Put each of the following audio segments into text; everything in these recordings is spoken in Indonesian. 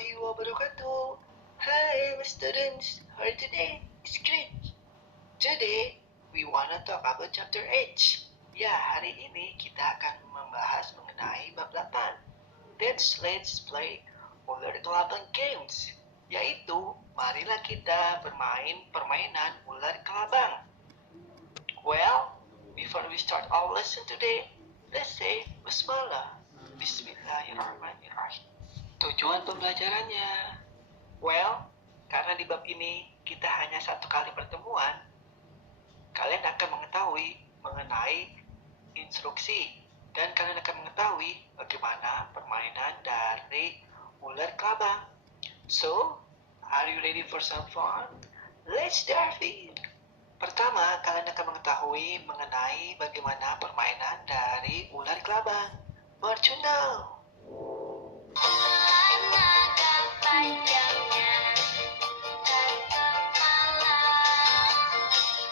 warahmatullahi wabarakatuh. Hi, my students. How are you today? It's great. Today, we wanna talk about chapter H. Ya, hari ini kita akan membahas mengenai bab 8. Let's play ular kelabang games. Yaitu, marilah kita bermain permainan ular kelabang. Well, before we start our lesson today, let's say Bismillah. Bismillahirrahmanirrahim. Tujuan pembelajarannya. Well, karena di bab ini kita hanya satu kali pertemuan, kalian akan mengetahui mengenai instruksi dan kalian akan mengetahui bagaimana permainan dari ular kelabang. So, are you ready for some fun? Let's dive in. Pertama, kalian akan mengetahui mengenai bagaimana permainan dari ular kelabang. What you know? Naga panjangnya dan kepala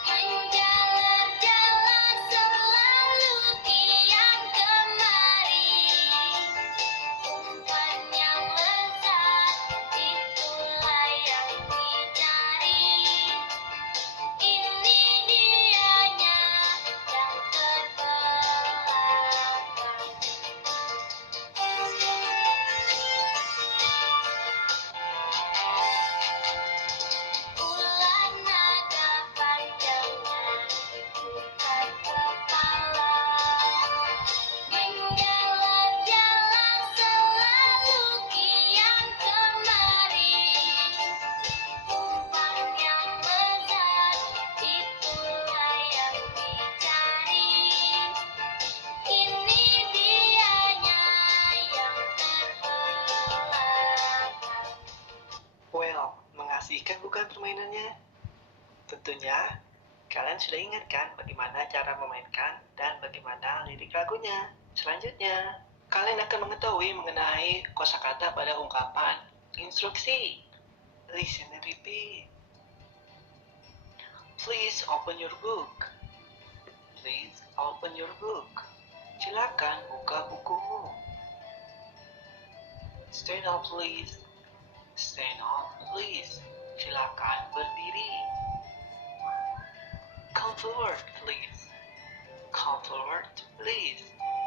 menjalar-jalar selalu kian kemari. Umpan yang lezat itulah yang dicari. Ini dianya yang terbelakang. Ular naga panjangnya bukan kepala, menjalar-jalar selalu kian kemari. Umpan yang lezat itulah yang dicari. Ini dianya yang terbelakang. Well, mengasihkan bukan permainannya? Tentunya, kalian sudah ingat kan bagaimana cara memainkan dan bagaimana lirik lagunya. Selanjutnya, kalian akan mengetahui mengenai kosakata pada ungkapan instruksi. Listen and repeat. Please open your book. Please open your book. Silakan buka bukumu. Stand up, please. Stand up, please. Silakan berdiri. Come forward, please. Come forward, please.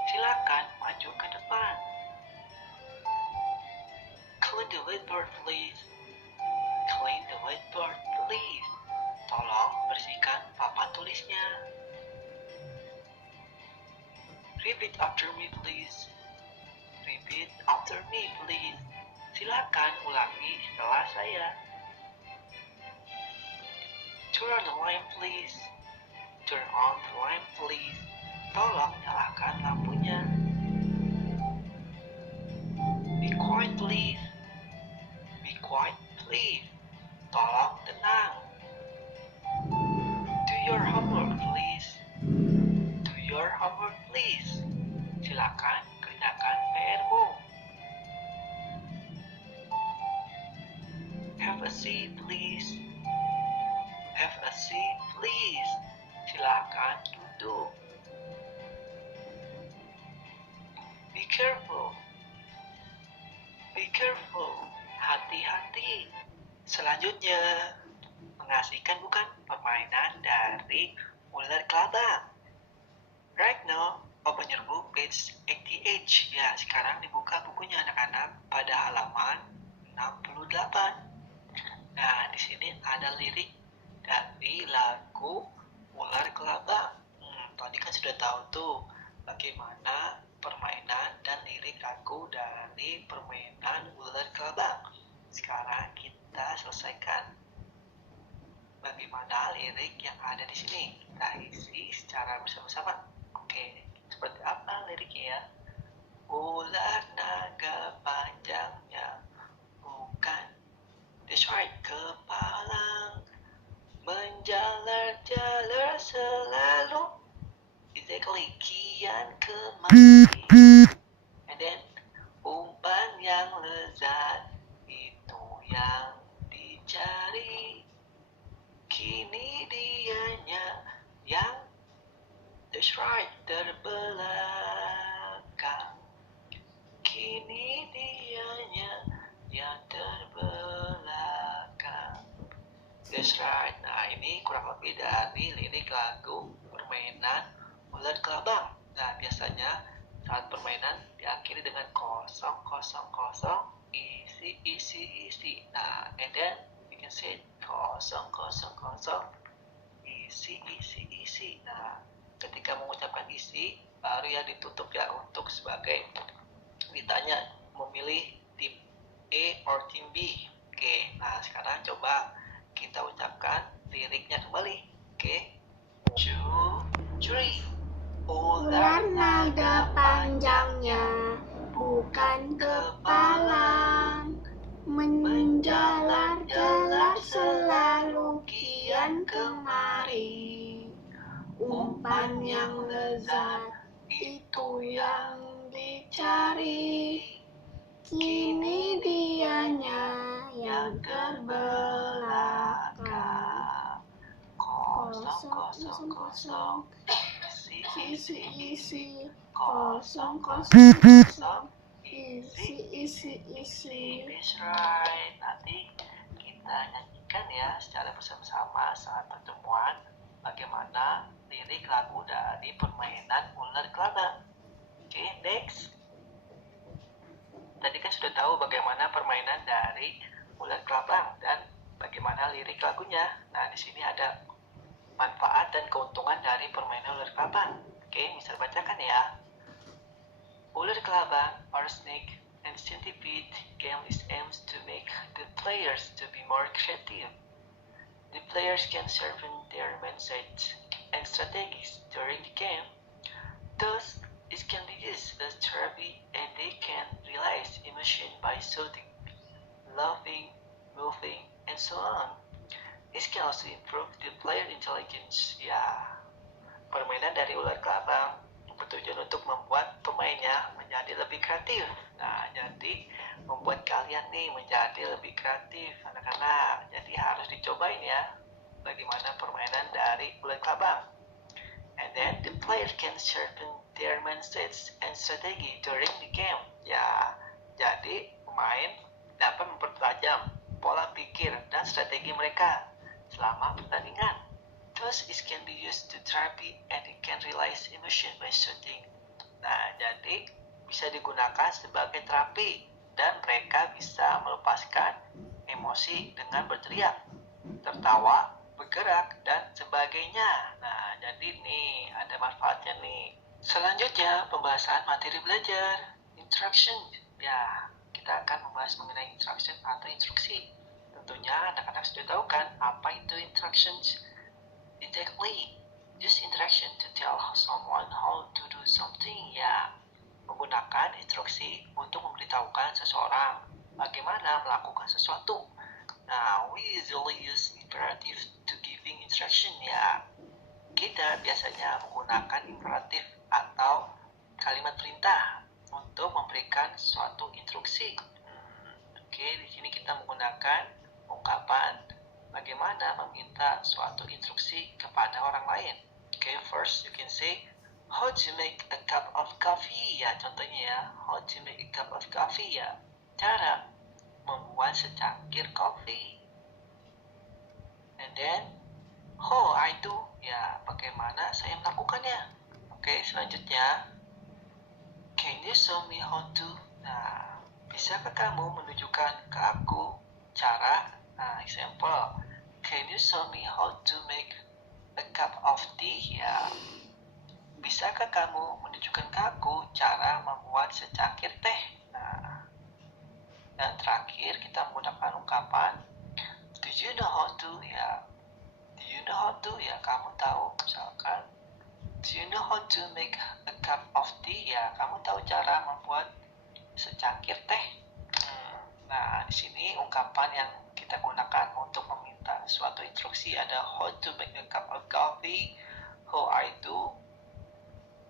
Silakan maju ke depan. Clean the whiteboard, please. Clean the whiteboard, please. Tolong bersihkan papan tulisnya. Repeat after me, please. Repeat after me, please. Silakan ulangi setelah saya. Turn on the lamp, please. Turn on the lamp, please. Tolong nyalakan lampunya. Be quiet, please. Be quiet, please. Tolong tenang. Do your homework, please. Do your homework, please. Silakan kerjakan PR-mu. Have a seat, please. Have a seat, please. Silakan duduk. Be careful. Be careful. Hati-hati. Selanjutnya, mengasihkan bukan permainan dari ular kelabang. Right now, open your book page 88. Ya, sekarang dibuka bukunya anak-anak pada halaman 68. Nah, di sini ada lirik dari lagu Ular Kelabang. Tadi kan sudah tahu tuh bagaimana permainan dan lirik lagu dari permainan Ular Kelabang. Sekarang kita selesaikan bagaimana lirik yang ada di sini. Kita isi secara bersama-sama. Oke, seperti apa liriknya ya? Ular naga panjangnya bukan, that's right, kepala menjalar-jalar selalu, exactly, kian kemari. And then umpan yang lezat itu yang dicari. Kini dianya yang, that's right, terbelakang. Kini dianya yang diketahui dari lirik lagu permainan ular kelabang. Nah, biasanya saat permainan diakhiri dengan kosong, kosong, kosong, isi, isi, isi. Nah, and then you can say kosong, kosong, kosong, isi, isi, isi. Nah, ketika mengucapkan isi, baru ya ditutup ya untuk sebagai ditanya memilih tim A or tim B. Oke, nah sekarang coba kita ucapkan liriknya kembali. Oke, 2, 3. Ular naga panjangnya bukan kepalang, menjalar-jalar selalu kian kemari. Umpan yang lezat itu yang dicari, kini dianya yang terbelakang. Kosong, kosong, kosong, isi, isi, kosong, kosong, kosong, isi. That's right. Nanti kita nyanyikan ya secara bersama-sama saat pertemuan bagaimana lirik lagu dari permainan ular kelabang. Oke, next. Tadi kan sudah tahu bagaimana permainan dari ular kelabang dan bagaimana lirik lagunya. Nah, di sini ada manfaat dan keuntungan dari permainan ular kelabang. Oke, bisa bacakan ya. Ular kelabang or snake and centipede game is aims to make the players to be more creative. The players can sharpen their mindset and strategies during the game. Thus, it can be used as therapy and they can realize emotion by shouting, laughing, moving, and so on. This can also improve the player intelligence. Ya, permainan dari ular kelabang bertujuan untuk membuat pemainnya menjadi lebih kreatif. Nah, jadi membuat kalian nih menjadi lebih kreatif, anak-anak. Jadi harus dicobain ya, bagaimana permainan dari ular kelabang. And then the player can sharpen their mindsets and strategy during the game. Ya, jadi pemain dapat mempertajam pola pikir dan strategi mereka selama pertandingan. Thus, it can be used to therapy and it can realize emotion by shooting. Nah, jadi bisa digunakan sebagai terapi dan mereka bisa melepaskan emosi dengan berteriak, tertawa, bergerak, dan sebagainya. Nah, jadi nih ada manfaatnya nih. Selanjutnya, pembahasan materi belajar. Instruction. Ya, kita akan membahas mengenai instruction atau instruksi. Tentunya anak-anak sudah tahu kan apa itu instructions? Exactly. Use interaction to tell someone how to do something. Ya, menggunakan instruksi untuk memberitahukan seseorang bagaimana melakukan sesuatu. Nah, we usually use imperative to giving instruction. Ya, kita biasanya menggunakan imperatif atau kalimat perintah untuk memberikan suatu instruksi. Oke, di sini kita menggunakan ungkapan bagaimana meminta suatu instruksi kepada orang lain. Okay, first you can say how to make a cup of coffee. Ya, contohnya ya, how to make a cup of coffee ya. Cara membuat secangkir kopi. And then how I do. Ya, bagaimana saya melakukannya. Oke, selanjutnya can you show me how to. Nah, bisakah kamu menunjukkan ke aku cara. Nah, example, can you show me how to make a cup of tea? Ya, bisakah kamu menunjukkan ke aku cara membuat secangkir teh? Nah, dan terakhir kita menggunakan ungkapan do you know how to? Ya, do you know how to? Ya, kamu tahu. Misalkan, do you know how to make a cup of tea? Ya, kamu tahu cara membuat secangkir teh. Nah, di sini ungkapan yang kita gunakan untuk meminta suatu instruksi ada how to make a cup of coffee, how I do,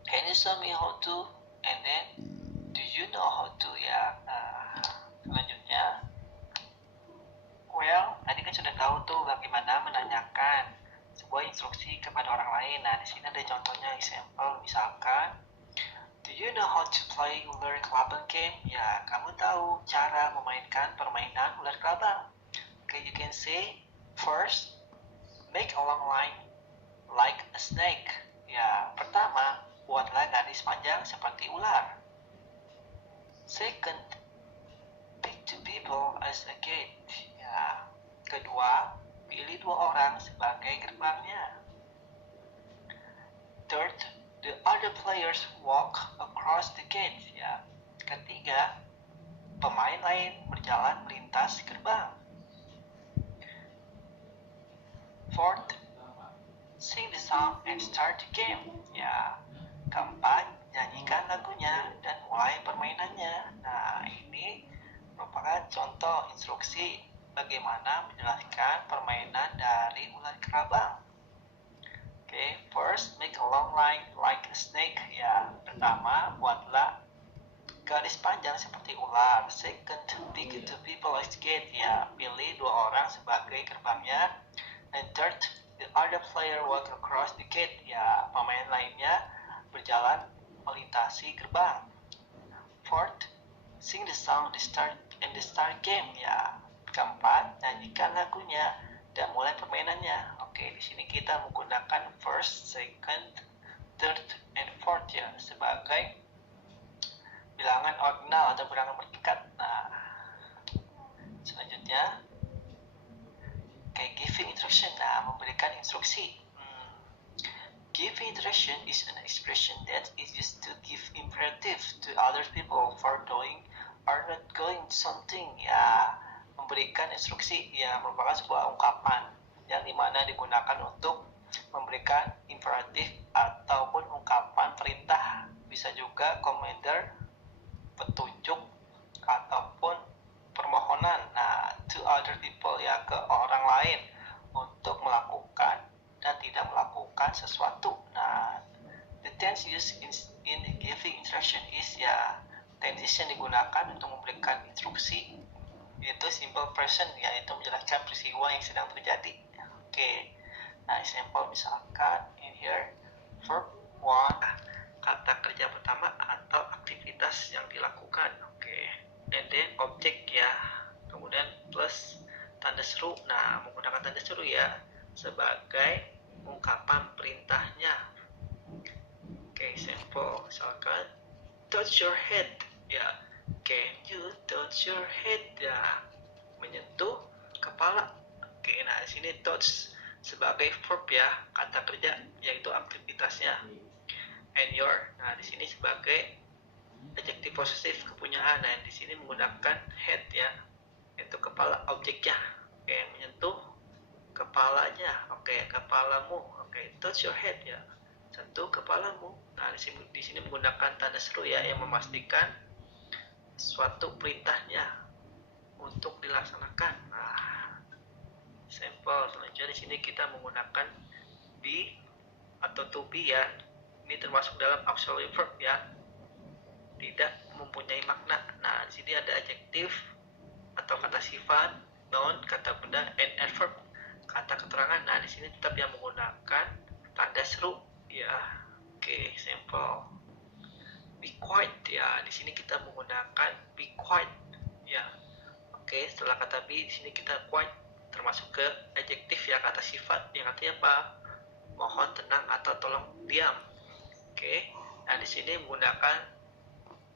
can you show me how to, and then do you know how to. Ya, selanjutnya, well, tadi kan sudah tahu tuh bagaimana menanyakan sebuah instruksi kepada orang lain. Nah, di sini ada contohnya, example, misalkan, do you know how to play ular kelabang game? Ya, kamu tahu cara memainkan permainan ular kelabang. Okay, you can say, first, make a long line like a snake. Ya, pertama, buatlah garis panjang seperti ular. Second, pick two people as a gate. Ya, kedua, pilih 2 orang sebagai gerbangnya. Third, the other players walk across the gate. Ya, ketiga, pemain lain berjalan melintas gerbang. Fourth, sing the song and start the game. Ya, keempat, nyanyikan lagunya dan mulai permainannya. Nah, ini merupakan contoh instruksi bagaimana menjelaskan permainan dari ular kerabang. Okay, first make a long line like a snake. Ya, pertama buatlah garis panjang seperti ular. Second, pick two people as gate. Ya, pilih 2 orang sebagai gerbangnya. And third, the other player walk across the gate. Ya, pemain lainnya berjalan melintasi gerbang. Fourth, sing the song the start game. Ya, keempat, nyanyikan lagunya dan mulai permainannya. Oke, di sini kita menggunakan first, second, third, and fourth ya sebagai bilangan ordinal atau bilangan bertingkat. Nah, selanjutnya, giving instruction. Nah, memberikan instruksi. Giving instruction is an expression that is used to give imperative to other people for doing or not going something. Ya, memberikan instruksi ya merupakan sebuah ungkapan yang dimana digunakan untuk memberikan imperatif ataupun ungkapan perintah. Bisa juga commander, petunjuk ataupun permohonan. Nah, to other people ya ke orang lain untuk melakukan dan tidak melakukan sesuatu. Nah, the tense used in giving instruction is ya tense yang digunakan untuk memberikan instruksi, yaitu simple present, yaitu menjelaskan peristiwa yang sedang terjadi. Oke. Nah, example misalkan in here verb 1 kata kerja pertama atau aktivitas yang dilakukan. Oke. And then object ya. Kemudian plus tanda seru. Nah, menggunakan tanda seru ya sebagai ungkapan perintahnya. Oke, example misalkan touch your head. Ya, can you touch your head? Ya, menyentuh kepala. Oke, nah di sini touch sebagai verb ya, kata kerja yaitu aktivitasnya. And your, nah di sini sebagai adjektif posesif kepunyaan. Nah di sini menggunakan head ya, yaitu kepala objeknya. Oke, menyentuh kepalanya. Oke, kepalamu. Oke, touch your head ya, sentuh kepalamu. Nah di sini menggunakan tanda seru ya yang memastikan suatu perintahnya untuk dilaksanakan. Nah, sampel selanjutnya di sini kita menggunakan be atau to be ya. Ini termasuk dalam auxiliary verb ya. Tidak mempunyai makna. Nah, di sini ada adjektif atau kata sifat, noun, kata benda, and adverb, kata keterangan. Nah, di sini tetap yang menggunakan tanda seru ya. Oke, sampel. Be quiet ya. Di sini kita menggunakan be quiet ya. Oke, setelah kata be di sini kita quiet termasuk ke adjektif ya, kata sifat yang artinya apa? Mohon tenang atau tolong diam. Oke. Nah, di sini menggunakan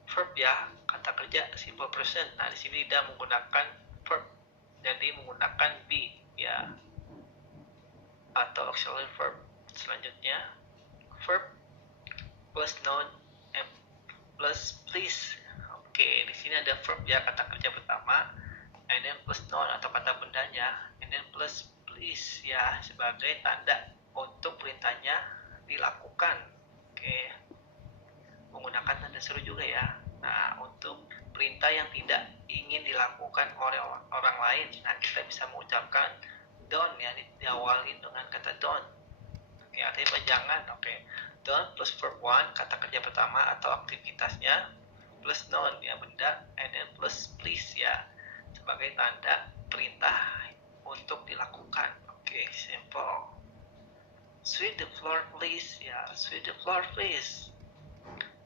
verb ya, kata kerja simple present. Nah, di sini tidak menggunakan verb. Jadi menggunakan be ya. Atau auxiliary verb. Selanjutnya verb plus noun and plus please. Oke, di sini ada verb ya, kata kerja pertama, and then plus noun atau kata bendanya, and then plus please ya sebagai tanda untuk perintahnya dilakukan. Oke, menggunakan tanda seru juga ya. Nah, untuk perintah yang tidak ingin dilakukan oleh orang lain, nah kita bisa mengucapkan don't ya, diawali dengan kata don't. Oke, artinya apa? Jangan. Oke, don't plus verb 1 kata kerja pertama atau aktivitasnya plus noun ya benda, and then plus please ya sebagai tanda perintah untuk dilakukan. Oke, simple. Sweep the floor please ya, sweep the floor please.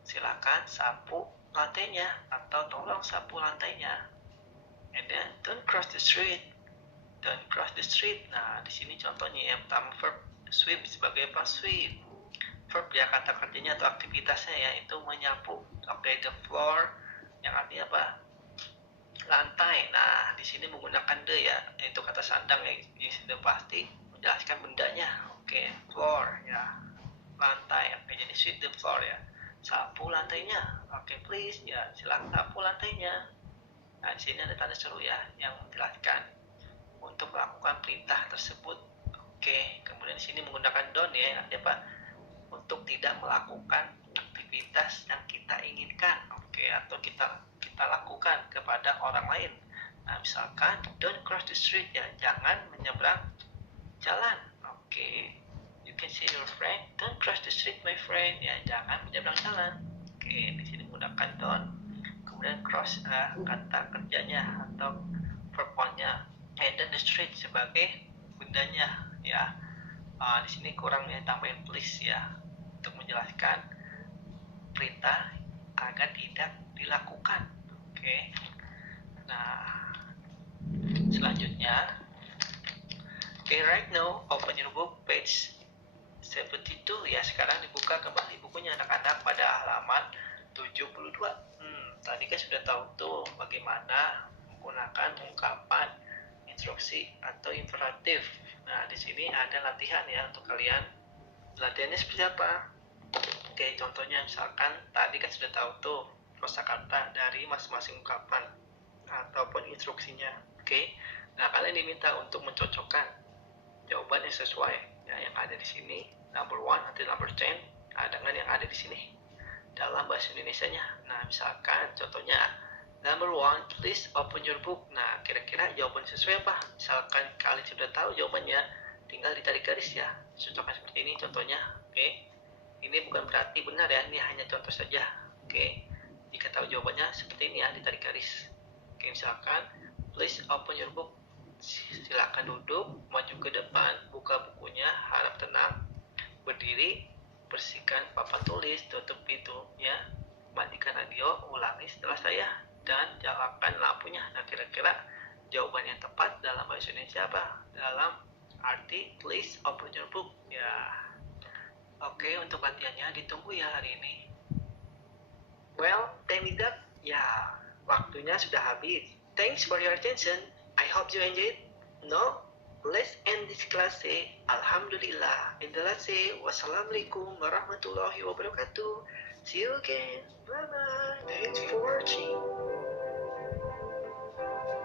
Silakan sapu lantainya atau tolong sapu lantainya. And then don't cross the street. Don't cross the street. Nah, di sini contohnya yang pertama verb Sweep sebagai apa? Sweep. Verb ya, kata kerjanya atau aktivitasnya ya, itu menyapu. Oke, the floor yang artinya apa? Lantai. Nah, di sini menggunakan the ya, yaitu kata sandang yang sudah pasti menjelaskan bendanya. Oke, floor ya, lantai. Oke, jadi sweep the floor ya. Sapu lantainya. Oke, please ya, silakan sapu lantainya. Nah, di sini ada tanda seru ya yang menjelaskan untuk melakukan perintah tersebut. Oke, kemudian di sini menggunakan don't ya, artinya apa? Untuk tidak melakukan aktivitas yang kita inginkan. Oke, atau kita lakukan kepada orang lain. Nah, misalkan don't cross the street ya, jangan menyeberang jalan. Oke, you can say your friend, don't cross the street my friend ya, jangan menyeberang jalan. Oke, di sini menggunakan don't. Kemudian cross kata kerjanya atau verb-nya, and then the street sebagai bendanya ya. Di sini kurangnya tambahin please ya, untuk menjelaskan perintah agar tidak dilakukan. Oke. Nah, selanjutnya, right now open your book page 72 ya. Sekarang dibuka kembali bukunya anak-anak pada halaman 72. Tadi kan sudah tahu tuh bagaimana menggunakan ungkapan instruksi atau imperatif. Nah, di sini ada latihan ya untuk kalian. Latihannya seperti apa? Oke, contohnya misalkan tadi kan sudah tahu tuh kosakata dari masing-masing ungkapan ataupun instruksinya. Oke. Nah, kalian diminta untuk mencocokkan jawaban yang sesuai ya, yang ada di sini number 1 atau number 10 dengan yang ada di sini dalam bahasa Indonesianya. Nah, misalkan contohnya number 1, please open your book. Nah, kira-kira jawaban sesuai apa? Misalkan kalian sudah tahu jawabannya, tinggal ditarik garis ya. Cocokkan seperti ini contohnya. Oke. Ini bukan berarti benar ya, ini hanya contoh saja. Oke. Jika tahu jawabannya seperti ini ya, ditarik garis. Oke, misalkan please open your book. Silakan duduk, maju ke depan, buka bukunya, harap tenang, berdiri, bersihkan papan tulis, tutup pintunya, matikan radio, ulangi setelah saya, dan nyalakan lampunya. Nah, kira-kira jawaban yang tepat dalam bahasa Indonesia apa? Dalam arti please open your book ya. Oke, untuk latihannya ditunggu ya hari ini. Well, time is up. Ya, waktunya sudah habis. Thanks for your attention. I hope you enjoyed. No, let's end this class. Say Alhamdulillah. In the last say Wassalamualaikum warahmatullahi wabarakatuh. See you again. Bye bye. Thanks for watching.